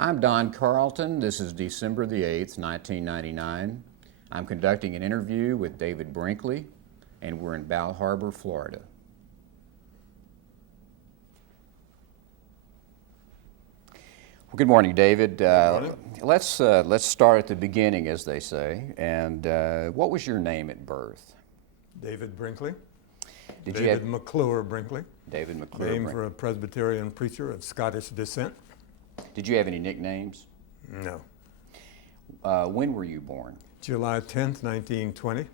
I'm Don Carlton. This is December the 8th, 1999. I'm conducting an interview with David Brinkley, and we're in Bal Harbour, Florida. Well, good morning, David. Let's start at the beginning, as they say. And what was your name at birth? David Brinkley. David McClure Brinkley. David McClure. Named for a Presbyterian preacher of Scottish descent. Did you have any nicknames? No. When were you born? July 10th, 1920.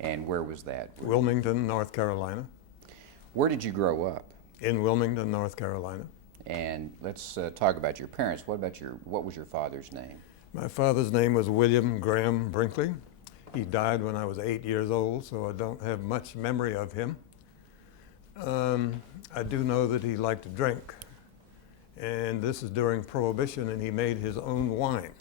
And where was that? Wilmington, North Carolina. Where did you grow up? In Wilmington, North Carolina. And let's talk about your parents. What was your father's name? My father's name was William Graham Brinkley. He died when I was 8 years old, so I don't have much memory of him. I do know that he liked to drink. And this is during Prohibition, and he made his own wine.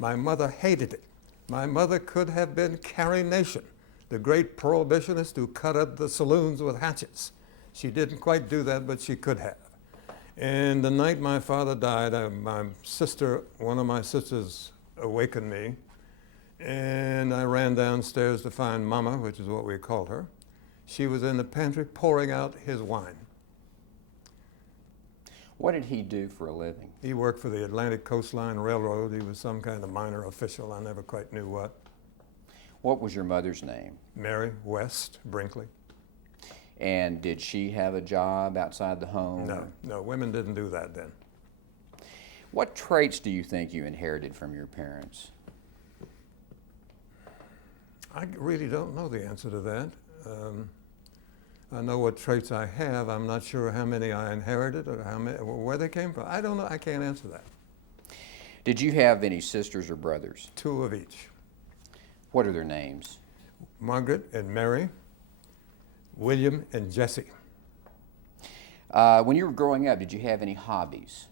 My mother hated it. My mother could have been Carrie Nation, the great prohibitionist who cut up the saloons with hatchets. She didn't quite do that, but she could have. And the night my father died, one of my sisters awakened me, and I ran downstairs to find Mama, which is what we called her. She was in the pantry pouring out his wine. What did he do for a living? He worked for the Atlantic Coastline Railroad. He was some kind of minor official. I never quite knew what. What was your mother's name? Mary West Brinkley. And did she have a job outside the home? No, women didn't do that then. What traits do you think you inherited from your parents? I really don't know the answer to that. I know what traits I have. I'm not sure how many I inherited or where they came from. I don't know. I can't answer that. Did you have any sisters or brothers? 2 of each. What are their names? Margaret and Mary, William and Jesse. When you were growing up, did you have any hobbies?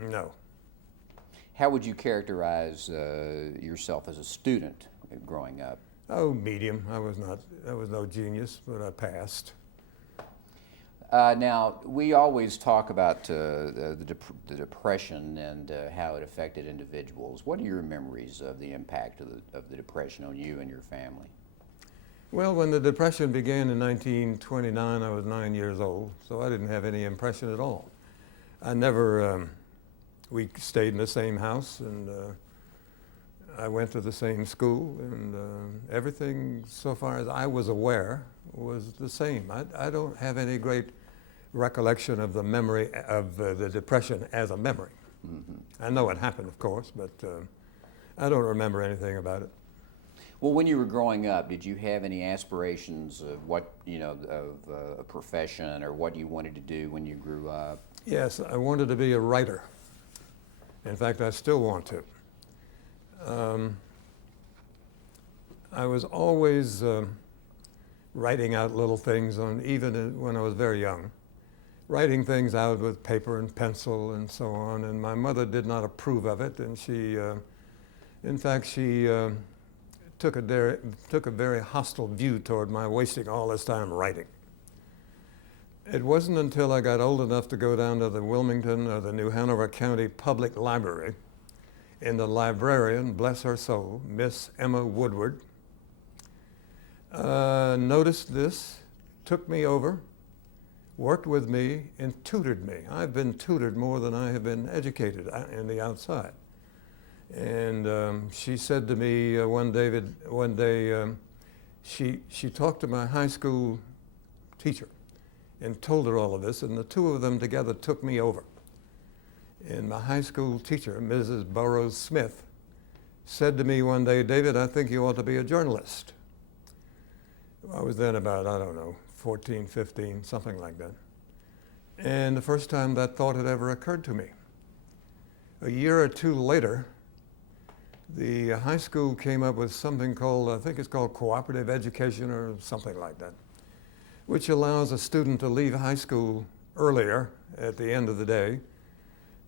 No. How would you characterize yourself as a student growing up? Oh, medium. I was no genius, but I passed. Now, we always talk about the Depression and how it affected individuals. What are your memories of the impact of the Depression on you and your family? Well, when the Depression began in 1929, I was 9 years old, so I didn't have any impression at all. We stayed in the same house, and I went to the same school, and everything, so far as I was aware, was the same. I don't have any great recollection of the memory of the Depression as a memory. Mm-hmm. I know it happened, of course, but I don't remember anything about it. Well, when you were growing up, did you have any aspirations of of a profession or what you wanted to do when you grew up? Yes, I wanted to be a writer. In fact, I still want to. I was always writing out little things, even when I was very young, writing things out with paper and pencil and so on, and my mother did not approve of it, and she took a very hostile view toward my wasting all this time writing. It wasn't until I got old enough to go down to the Wilmington or the New Hanover County Public Library, and the librarian, bless her soul, Miss Emma Woodward, noticed this, took me over, worked with me, and tutored me. I've been tutored more than I have been educated in the outside. And she said to me one day, she talked to my high school teacher and told her all of this, and the two of them together took me over. And my high school teacher, Mrs. Burroughs Smith, said to me one day, "David, I think you ought to be a journalist." I was then about, 14, 15, something like that. And the first time that thought had ever occurred to me. A year or two later, the high school came up with something called, I think it's called cooperative education or something like that, which allows a student to leave high school earlier at the end of the day,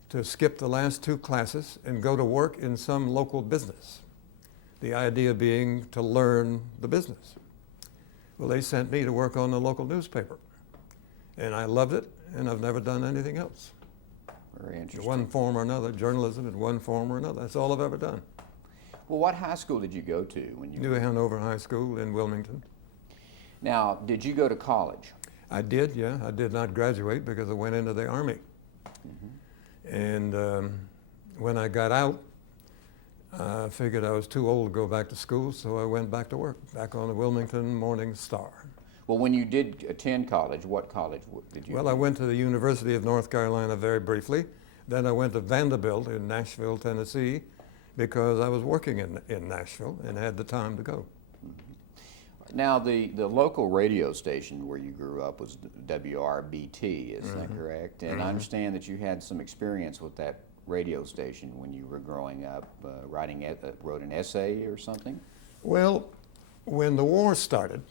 to skip the last 2 classes and go to work in some local business. The idea being to learn the business. Well, they sent me to work on the local newspaper, and I loved it, and I've never done anything else. Very In interesting. one form or another, journalism in one form or another. That's all I've ever done. Well, what high school did you go to when you New Hanover High School in Wilmington. Now, did you go to college? I did, yeah. I did not graduate because I went into the Army. And when I got out, I figured I was too old to go back to school, so I went back to work, back on the Wilmington Morning Star. Well, when you did attend college, what college did you? Well, I went to the University of North Carolina very briefly. Then I went to Vanderbilt in Nashville, Tennessee, because I was working in Nashville and had the time to go. Now, the local radio station where you grew up was WRBT, is that correct? And I understand that you had some experience with that radio station when you were growing up, wrote an essay or something? Well, when the war started,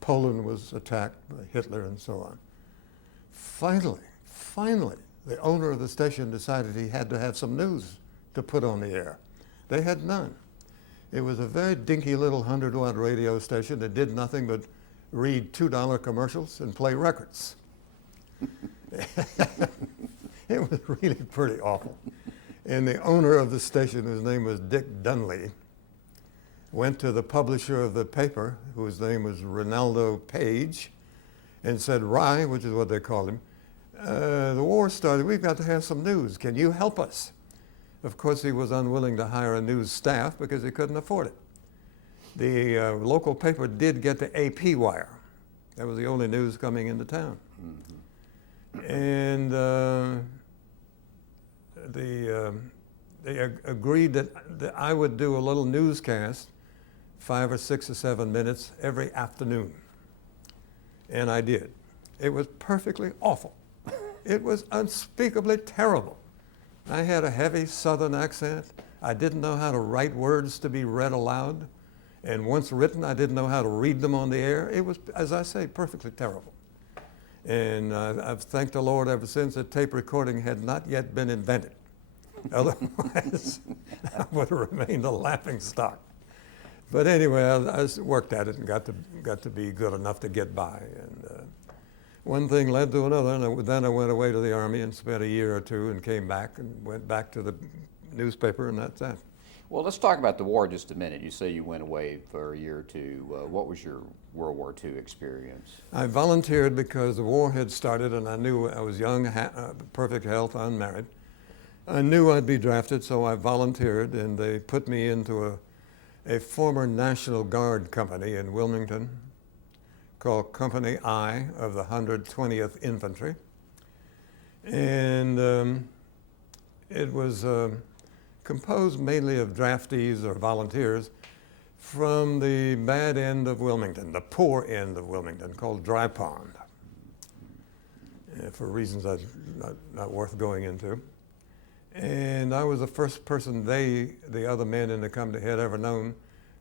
Poland was attacked by Hitler and so on. Finally, the owner of the station decided he had to have some news to put on the air. They had none. It was a very dinky little 100-watt radio station that did nothing but read $2 commercials and play records. It was really pretty awful. And the owner of the station, whose name was Dick Dunley, went to the publisher of the paper, whose name was Ronaldo Page, and said, Rye, which is what they called him, the war started, we've got to have some news. Can you help us? Of course, he was unwilling to hire a news staff because he couldn't afford it. The local paper did get the AP wire. That was the only news coming into town. And they agreed that I would do a little newscast, 5 or 6 or 7 minutes every afternoon. And I did. It was perfectly awful. It was unspeakably terrible. I had a heavy Southern accent. I didn't know how to write words to be read aloud. And once written, I didn't know how to read them on the air. It was, as I say, perfectly terrible. And I've thanked the Lord ever since that tape recording had not yet been invented. Otherwise, I would have remained a laughing stock. But anyway, I worked at it and got to be good enough to get by. And one thing led to another, and then I went away to the Army and spent a year or two and came back and went back to the newspaper, and that's that. Well, let's talk about the war just a minute. You say you went away for a year or two. What was your World War II experience? I volunteered because the war had started, and I knew I was young, perfect health, unmarried. I knew I'd be drafted, so I volunteered, and they put me into a former National Guard company in Wilmington called Company I of the 120th Infantry. And it was composed mainly of draftees or volunteers from the bad end of Wilmington, the poor end of Wilmington, called Dry Pond, for reasons that's not worth going into. And I was the first person the other men in the company, had ever known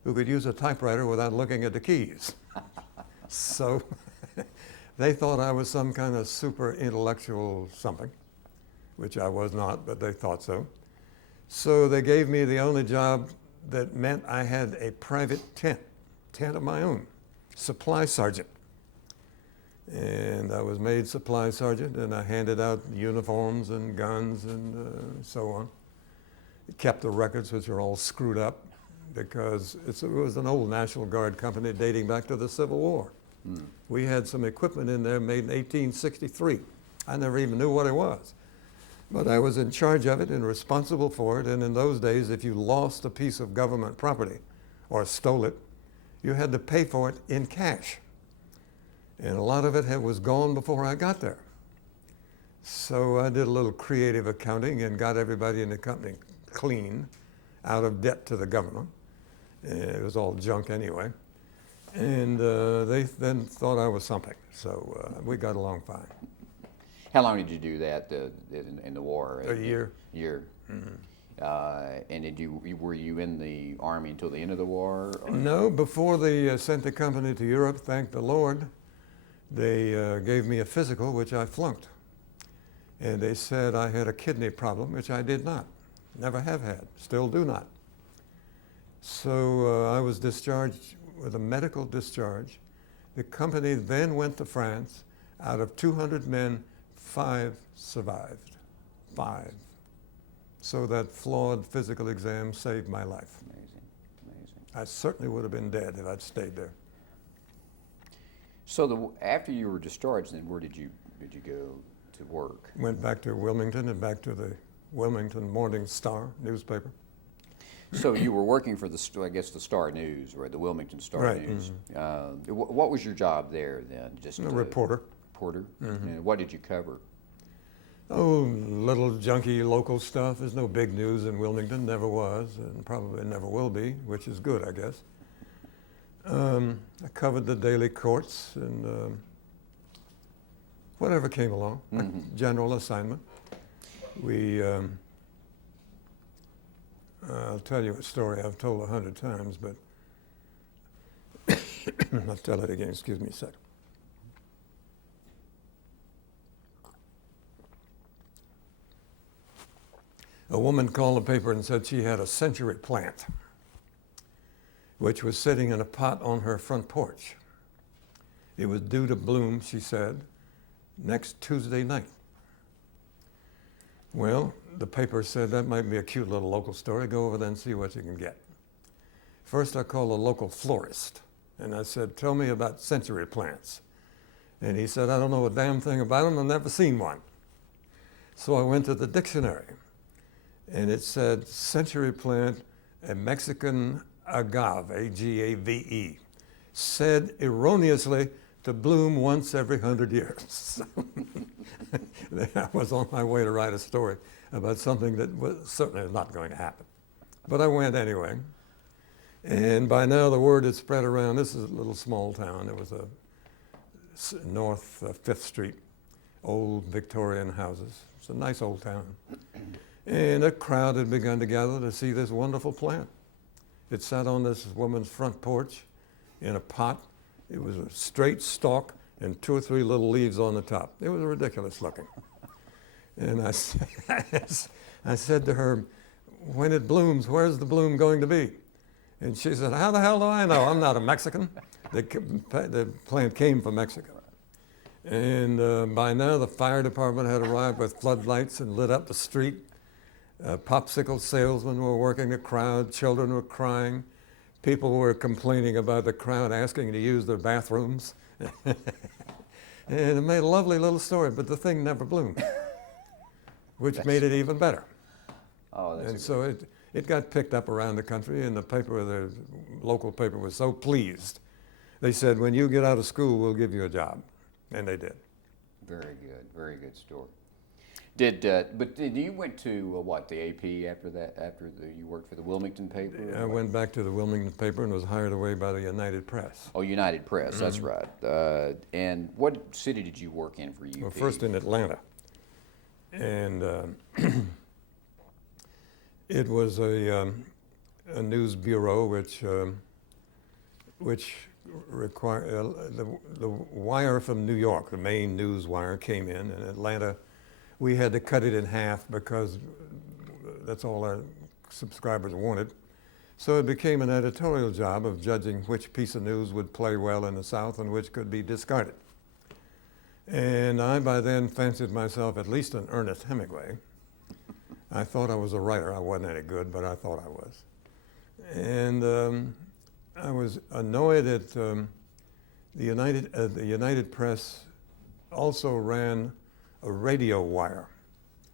who could use a typewriter without looking at the keys. So they thought I was some kind of super intellectual something, which I was not, but they thought so. So they gave me the only job that meant I had a private tent of my own, supply sergeant. And I was made supply sergeant, and I handed out uniforms and guns and so on. Kept the records, which are all screwed up, because it was an old National Guard company dating back to the Civil War. We had some equipment in there made in 1863. I never even knew what it was. But I was in charge of it and responsible for it, and in those days, if you lost a piece of government property or stole it, you had to pay for it in cash. And a lot of it was gone before I got there. So I did a little creative accounting and got everybody in the company clean, out of debt to the government. It was all junk anyway. And they then thought I was something. So we got along fine. How long did you do that in the war? A year. Year. And were you in the Army until the end of the war? Or? No, before they sent the company to Europe, thank the Lord, they gave me a physical, which I flunked. And they said I had a kidney problem, which I did not. Never have had, still do not. So I was discharged with a medical discharge. The company then went to France. Out of 200 men, 5 survived. 5. So that flawed physical exam saved my life. Amazing, amazing. I certainly would have been dead if I'd stayed there. So after you were discharged, then where did you go to work? Went back to Wilmington and back to the Wilmington Morning Star newspaper. So you were working for I guess the Star News, or the Wilmington Star Right. News. What was your job there then? Just A reporter. Reporter. And what did you cover? Oh, little junky local stuff. There's no big news in Wilmington, never was, and probably never will be, which is good, I guess. I covered the daily courts and whatever came along, a general assignment. I'll tell you a story I've told 100 times, but I'll tell it again. Excuse me a second. A woman called the paper and said she had a century plant, which was sitting in a pot on her front porch. It was due to bloom, she said, next Tuesday night. Well, the paper said that might be a cute little local story. Go over there and see what you can get. First, I called a local florist, and I said, tell me about century plants. And he said, I don't know a damn thing about them. I've never seen one. So I went to the dictionary, and it said century plant, a Mexican agave, A-G-A-V-E, said erroneously to bloom once every 100 years. I was on my way to write a story about something that was certainly not going to happen. But I went anyway. And by now the word had spread around. This is a little small town. It was a North 5th Street, old Victorian houses. It's a nice old town. And a crowd had begun to gather to see this wonderful plant. It sat on this woman's front porch in a pot. It was a straight stalk and 2 or 3 little leaves on the top. It was ridiculous looking. And I said to her, when it blooms, where's the bloom going to be? And she said, how the hell do I know? I'm not a Mexican. The plant came from Mexico. And by now the fire department had arrived with floodlights and lit up the street. Popsicle salesmen were working the crowd. Children were crying. People were complaining about the crowd asking to use their bathrooms. And it made a lovely little story, but the thing never bloomed, which made it even better. Oh, that's and so it got picked up around the country, and the local paper was so pleased. They said, when you get out of school, we'll give you a job. And they did. Very good story. But you went to the AP after that? You worked for the Wilmington paper? I went back to the Wilmington paper and was hired away by the United Press. Oh, United Press, that's right. And what city did you work in for UP? Well, first in Atlanta. And it was a news bureau which required the wire from New York, the main news wire, came in Atlanta. We had to cut it in half because that's all our subscribers wanted. So it became an editorial job of judging which piece of news would play well in the South and which could be discarded. And I, by then, fancied myself at least an Ernest Hemingway. I thought I was a writer. I wasn't any good, but I thought I was. And I was annoyed at the United Press also ran a radio wire,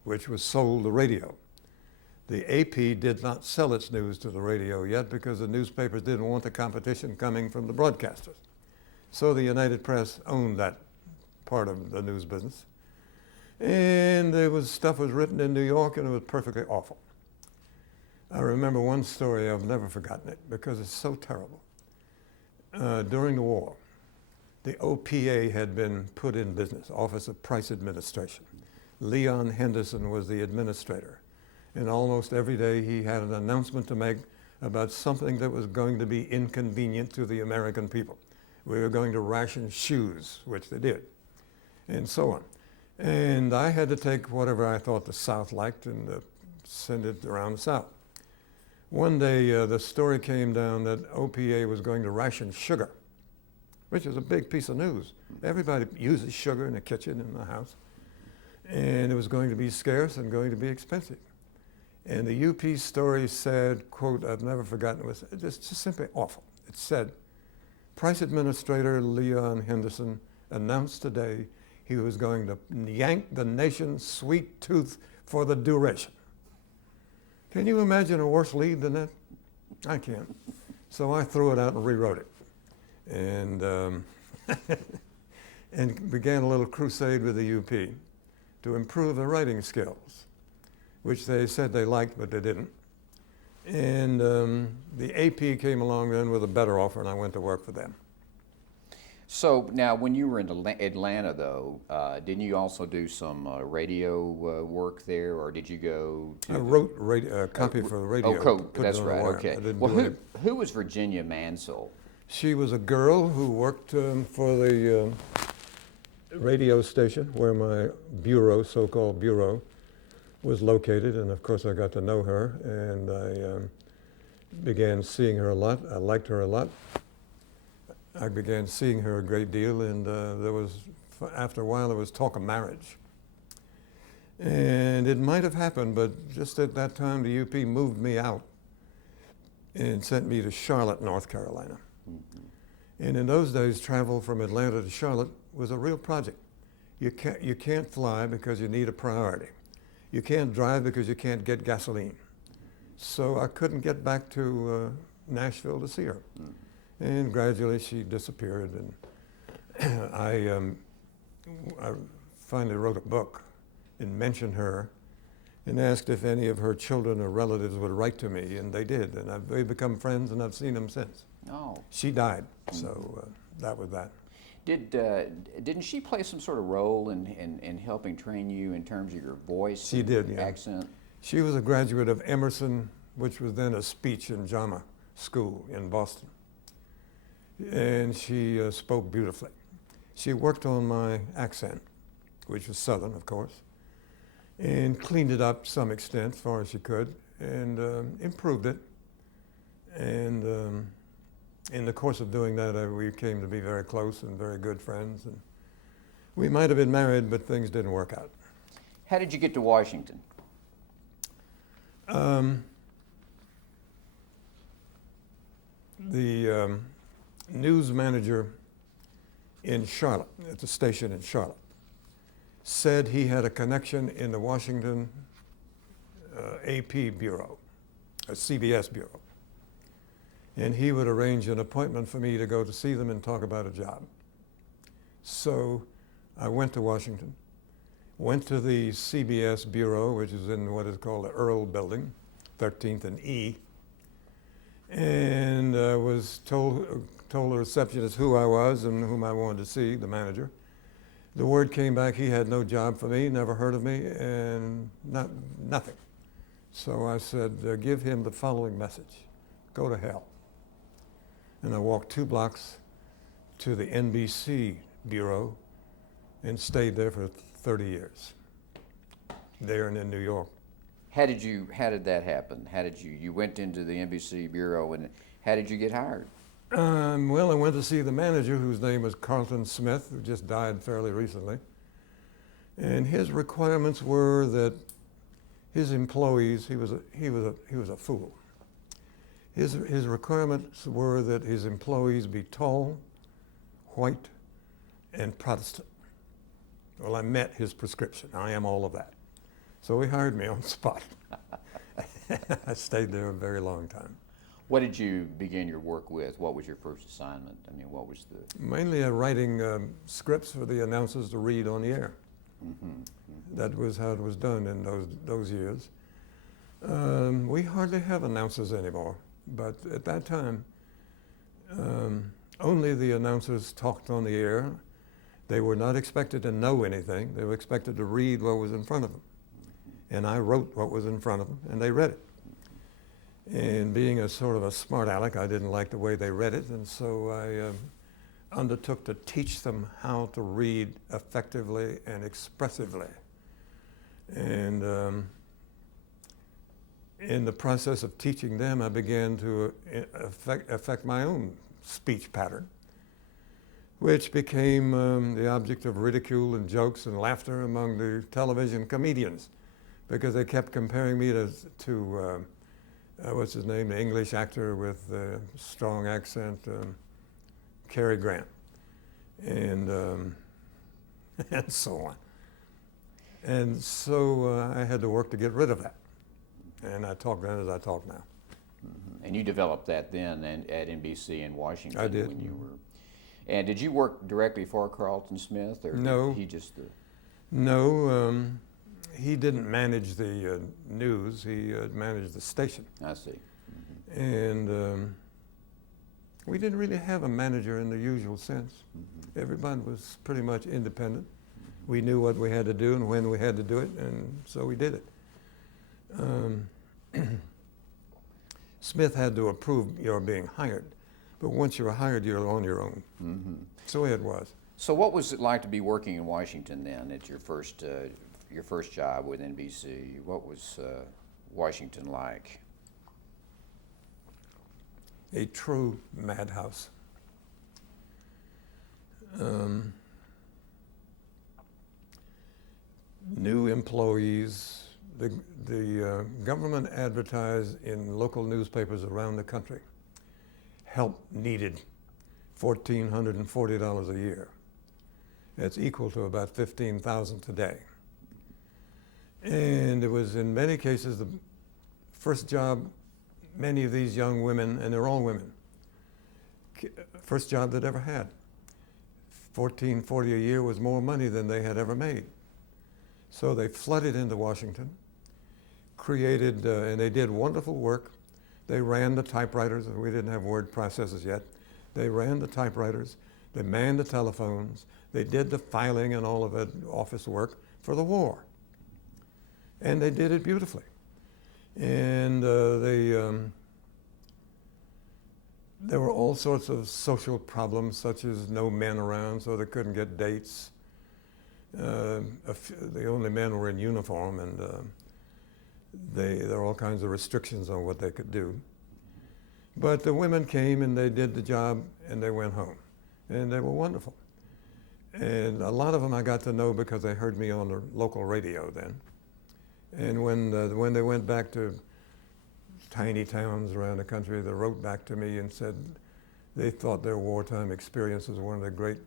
which was sold to radio. The AP did not sell its news to the radio yet because the newspapers didn't want the competition coming from the broadcasters. So the United Press owned that part of the news business. And stuff was written in New York, and it was perfectly awful. I remember one story, I've never forgotten it because it's so terrible. During the war, the OPA had been put in business, Office of Price Administration. Leon Henderson was the administrator. And almost every day he had an announcement to make about something that was going to be inconvenient to the American people. We were going to ration shoes, which they did, and so on. And I had to take whatever I thought the South liked and send it around the South. One day the story came down that OPA was going to ration sugar, which is a big piece of news. Everybody uses sugar in the kitchen, in the house. and it was going to be scarce and going to be expensive. And the UP story said, quote, I've never forgotten, it was just simply awful. It said, Price Administrator Leon Henderson announced today he was going to yank the nation's sweet tooth for the duration. Can you imagine a worse lead than that? I can't. So I threw it out and rewrote it. And, and began a little crusade with the UP to improve the writing skills, which they said they liked, but they didn't. And the AP came along then with a better offer, and I went to work for them. So now, when you were in Atlanta, though, didn't you also do some radio work there, or did you go to? I wrote a copy for the radio. Oh, that's right. Okay. Well, who was Virginia Mansell? She was a girl who worked for the radio station where my bureau, so-called bureau, was located, and of course I got to know her, and I began seeing her a lot. I liked her a lot. I began seeing her a great deal, and there was, after a while, there was talk of marriage. And it might have happened, but just at that time, the UP moved me out and sent me to Charlotte, North Carolina. Mm-hmm. And in those days, travel from Atlanta to Charlotte was a real project. You can't fly because you need a priority. You can't drive because you can't get gasoline. So I couldn't get back to Nashville to see her. Mm-hmm. And gradually she disappeared, and I finally wrote a book and mentioned her and asked if any of her children or relatives would write to me, and they did, and we've become friends, and I've seen them since. Oh. She died, so that was that. Didn't she play some sort of role in helping train you in terms of your voice? She did, yeah. Accent? She was a graduate of Emerson, which was then a speech and drama school in Boston. And she spoke beautifully. She worked on my accent, which was Southern, of course, and cleaned it up to some extent, as far as she could, and improved it. And in the course of doing that, we came to be very close and very good friends. And we might have been married, but things didn't work out. How did you get to Washington? The news manager in Charlotte, at the station in Charlotte, said he had a connection in the Washington AP bureau, a CBS bureau, and he would arrange an appointment for me to go to see them and talk about a job. So I went to Washington, went to the CBS bureau, which is in what is called the Earl Building, 13th and E, and was told the receptionist who I was and whom I wanted to see, the manager. The word came back he had no job for me, never heard of me, and nothing. So I said, give him the following message: go to hell. And I walked 2 blocks to the NBC bureau and stayed there for 30 years, there and in New York. How did that happen? You went into the NBC bureau, and how did you get hired? Well, I went to see the manager, whose name was Carlton Smith, who just died fairly recently. And his requirements were that his employees, he was a fool. His requirements were that his employees be tall, white, and Protestant. Well, I met his prescription. I am all of that. So he hired me on the spot. I stayed there a very long time. What did you begin your work with? What was your first assignment? I mean, what was the... Mainly writing scripts for the announcers to read on the air. Mm-hmm. Mm-hmm. That was how it was done in those years. We hardly have announcers anymore, but at that time, only the announcers talked on the air. They were not expected to know anything. They were expected to read what was in front of them. And I wrote what was in front of them, and they read it. And being a sort of a smart aleck, I didn't like the way they read it, and so I undertook to teach them how to read effectively and expressively. And in the process of teaching them, I began to affect my own speech pattern, which became the object of ridicule and jokes and laughter among the television comedians, because they kept comparing me to what's his name, the English actor with the strong accent, Cary Grant, and and so on. And so I had to work to get rid of that. And I talk then as I talk now. Mm-hmm. And you developed that then at NBC in Washington. I did. When you were. And did you work directly for Carlton Smith, or no, did he just? No, he didn't manage the news. He managed the station. I see. Mm-hmm. And we didn't really have a manager in the usual sense. Mm-hmm. Everybody was pretty much independent. We knew what we had to do and when we had to do it, and so we did it. Smith had to approve your being hired, but once you were hired, you're on your own. Mm-hmm. That's the way it was. So what was it like to be working in Washington then at your first job with NBC? What was Washington like? A true madhouse. New employees. The government advertised in local newspapers around the country. Help needed, $1,440 a year. That's equal to about $15,000 today. And it was in many cases the first job many of these young women, and they're all women, first job they'd ever had. $1,440 a year was more money than they had ever made. So they flooded into Washington, created, and they did wonderful work. They ran the typewriters. We didn't have word processors yet. They ran the typewriters. They manned the telephones. They did the filing and all of that office work for the war. And they did it beautifully. And there were all sorts of social problems, such as no men around, so they couldn't get dates. The only men were in uniform, and there were all kinds of restrictions on what they could do. But the women came and they did the job and they went home. And they were wonderful. And a lot of them I got to know because they heard me on the local radio then. And when they went back to tiny towns around the country, they wrote back to me and said they thought their wartime experience was one of the great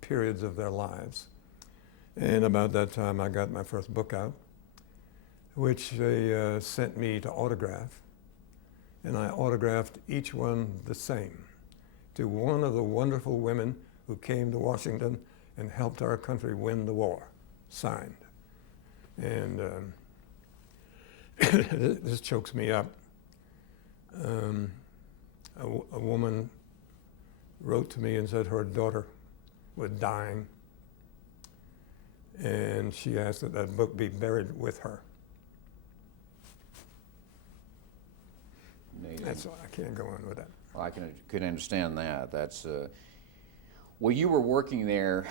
periods of their lives. And about that time I got my first book out, which they sent me to autograph. And I autographed each one the same to one of the wonderful women who came to Washington and helped our country win the war, signed. And this chokes me up. A woman wrote to me and said her daughter was dying, and she asked that that book be buried with her. That's all. I can't go on with that. Well, I could understand that. That's well, you were working there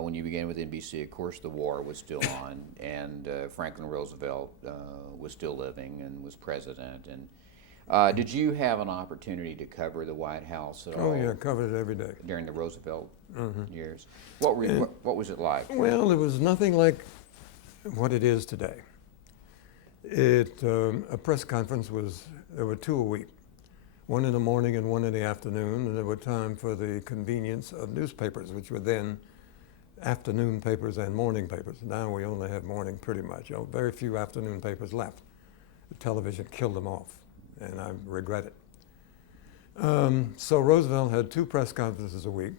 when you began with NBC. Of course, the war was still on, and Franklin Roosevelt was still living and was president. And did you have an opportunity to cover the White House at all? Oh yeah, I covered it every day during the Roosevelt years. What was it like? Well, it was nothing like what it is today. A press conference there were 2 a week, one in the morning and one in the afternoon, and there were time for the convenience of newspapers, which were then afternoon papers and morning papers. Now we only have morning pretty much. Very few afternoon papers left. The television killed them off, and I regret it. So Roosevelt had 2 press conferences a week,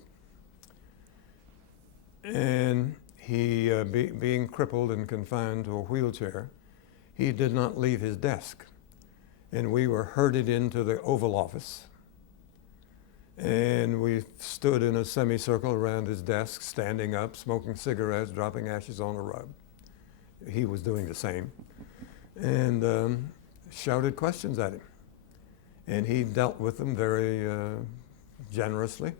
and he, being crippled and confined to a wheelchair, he did not leave his desk. And we were herded into the Oval Office. And we stood in a semicircle around his desk, standing up, smoking cigarettes, dropping ashes on the rug. He was doing the same. And shouted questions at him. And he dealt with them very generously.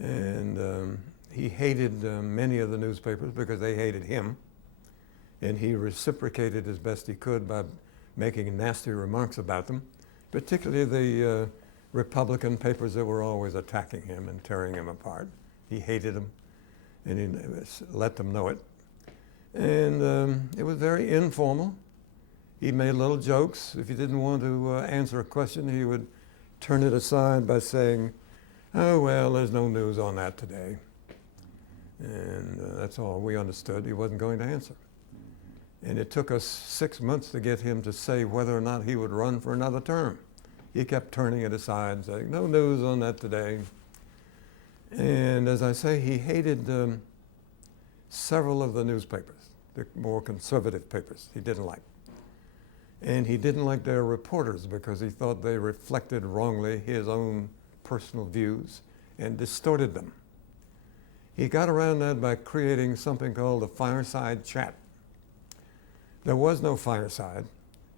And he hated many of the newspapers because they hated him. And he reciprocated as best he could by making nasty remarks about them, particularly Republican papers that were always attacking him and tearing him apart. He hated them, and he let them know it. And it was very informal. He made little jokes. If he didn't want to answer a question, he would turn it aside by saying, "Oh, well, there's no news on that today." And that's all we understood. He wasn't going to answer. And it took us 6 months to get him to say whether or not he would run for another term. He kept turning it aside, saying, "No news on that today." And as I say, he hated several of the newspapers, the more conservative papers he didn't like. And he didn't like their reporters because he thought they reflected wrongly his own personal views and distorted them. He got around that by creating something called a fireside chat. There was no fireside.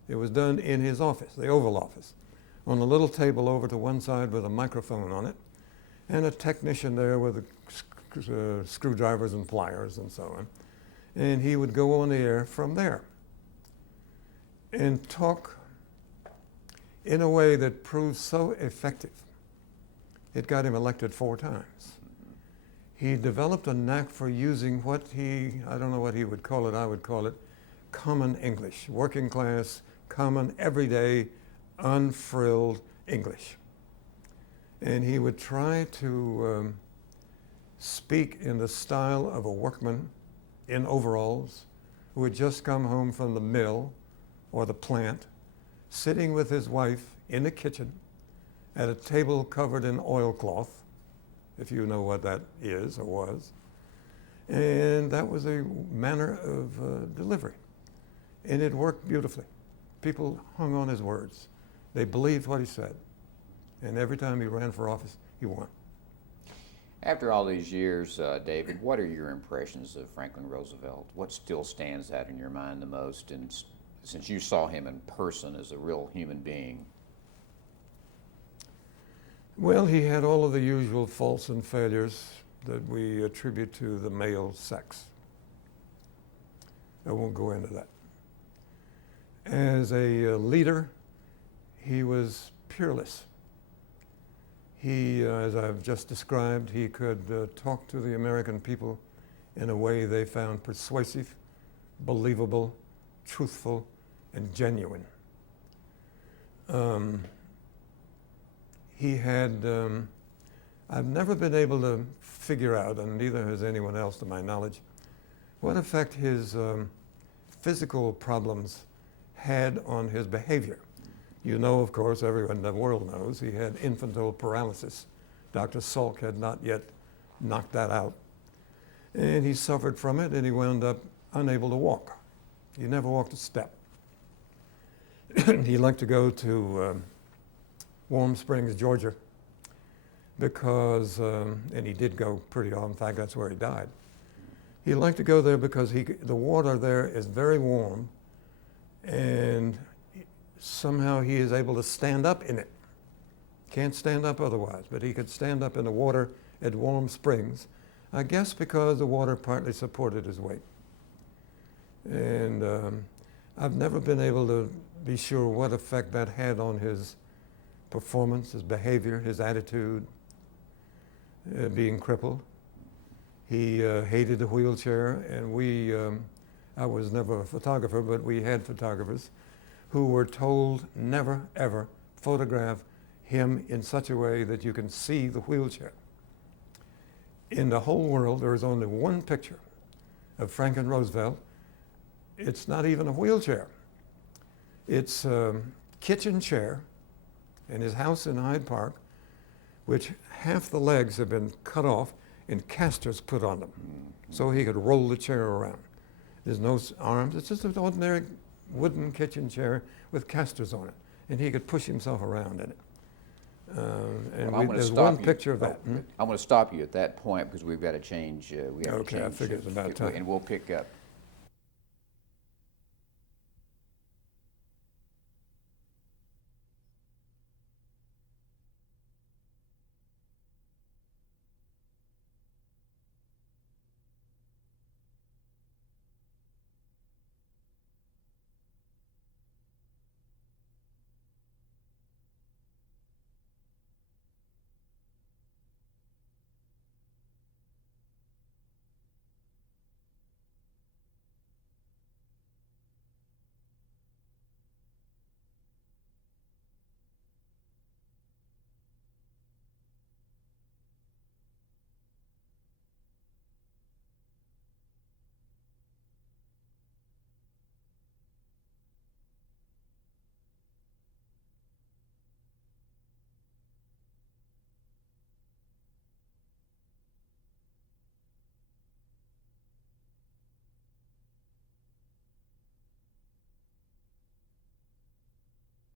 It was done in his office, the Oval Office, on a little table over to one side with a microphone on it, and a technician there with screwdrivers and pliers and so on. And he would go on the air from there and talk in a way that proved so effective. It got him elected 4 times. He developed a knack for using what I don't know what he would call it, I would call it common English, working class, common, everyday, unfrilled English. And he would try to speak in the style of a workman in overalls who had just come home from the mill or the plant, sitting with his wife in the kitchen at a table covered in oilcloth, if you know what that is or was. And that was a manner of delivery. And it worked beautifully. People hung on his words. They believed what he said. And every time he ran for office, he won. After all these years, David, what are your impressions of Franklin Roosevelt? What still stands out in your mind the most, and since you saw him in person as a real human being? Well, he had all of the usual faults and failures that we attribute to the male sex. I won't go into that. As a leader, he was peerless. He, as I've just described, he could talk to the American people in a way they found persuasive, believable, truthful, and genuine. He had, I've never been able to figure out, and neither has anyone else to my knowledge, what effect his physical problems had on his behavior. You know, of course, everyone in the world knows, he had infantile paralysis. Dr. Salk had not yet knocked that out. And he suffered from it, and he wound up unable to walk. He never walked a step. He liked to go to Warm Springs, Georgia, because, and he did go pretty often, in fact, that's where he died. He liked to go there because the water there is very warm, and somehow he is able to stand up in it. Can't stand up otherwise, but he could stand up in the water at Warm Springs, I guess because the water partly supported his weight. And I've never been able to be sure what effect that had on his performance, his behavior, his attitude, being crippled. He hated the wheelchair, and I was never a photographer, but we had photographers who were told never, ever photograph him in such a way that you can see the wheelchair. In the whole world, there is only one picture of Franklin Roosevelt. It's not even a wheelchair. It's a kitchen chair in his house in Hyde Park, which half the legs have been cut off and casters put on them, so he could roll the chair around. There's no arms. It's just an ordinary wooden kitchen chair with casters on it, and he could push himself around in it. There's one picture of that. I'm going to stop you at that point because we've got to change. Okay, I figured it's about time. And we'll pick up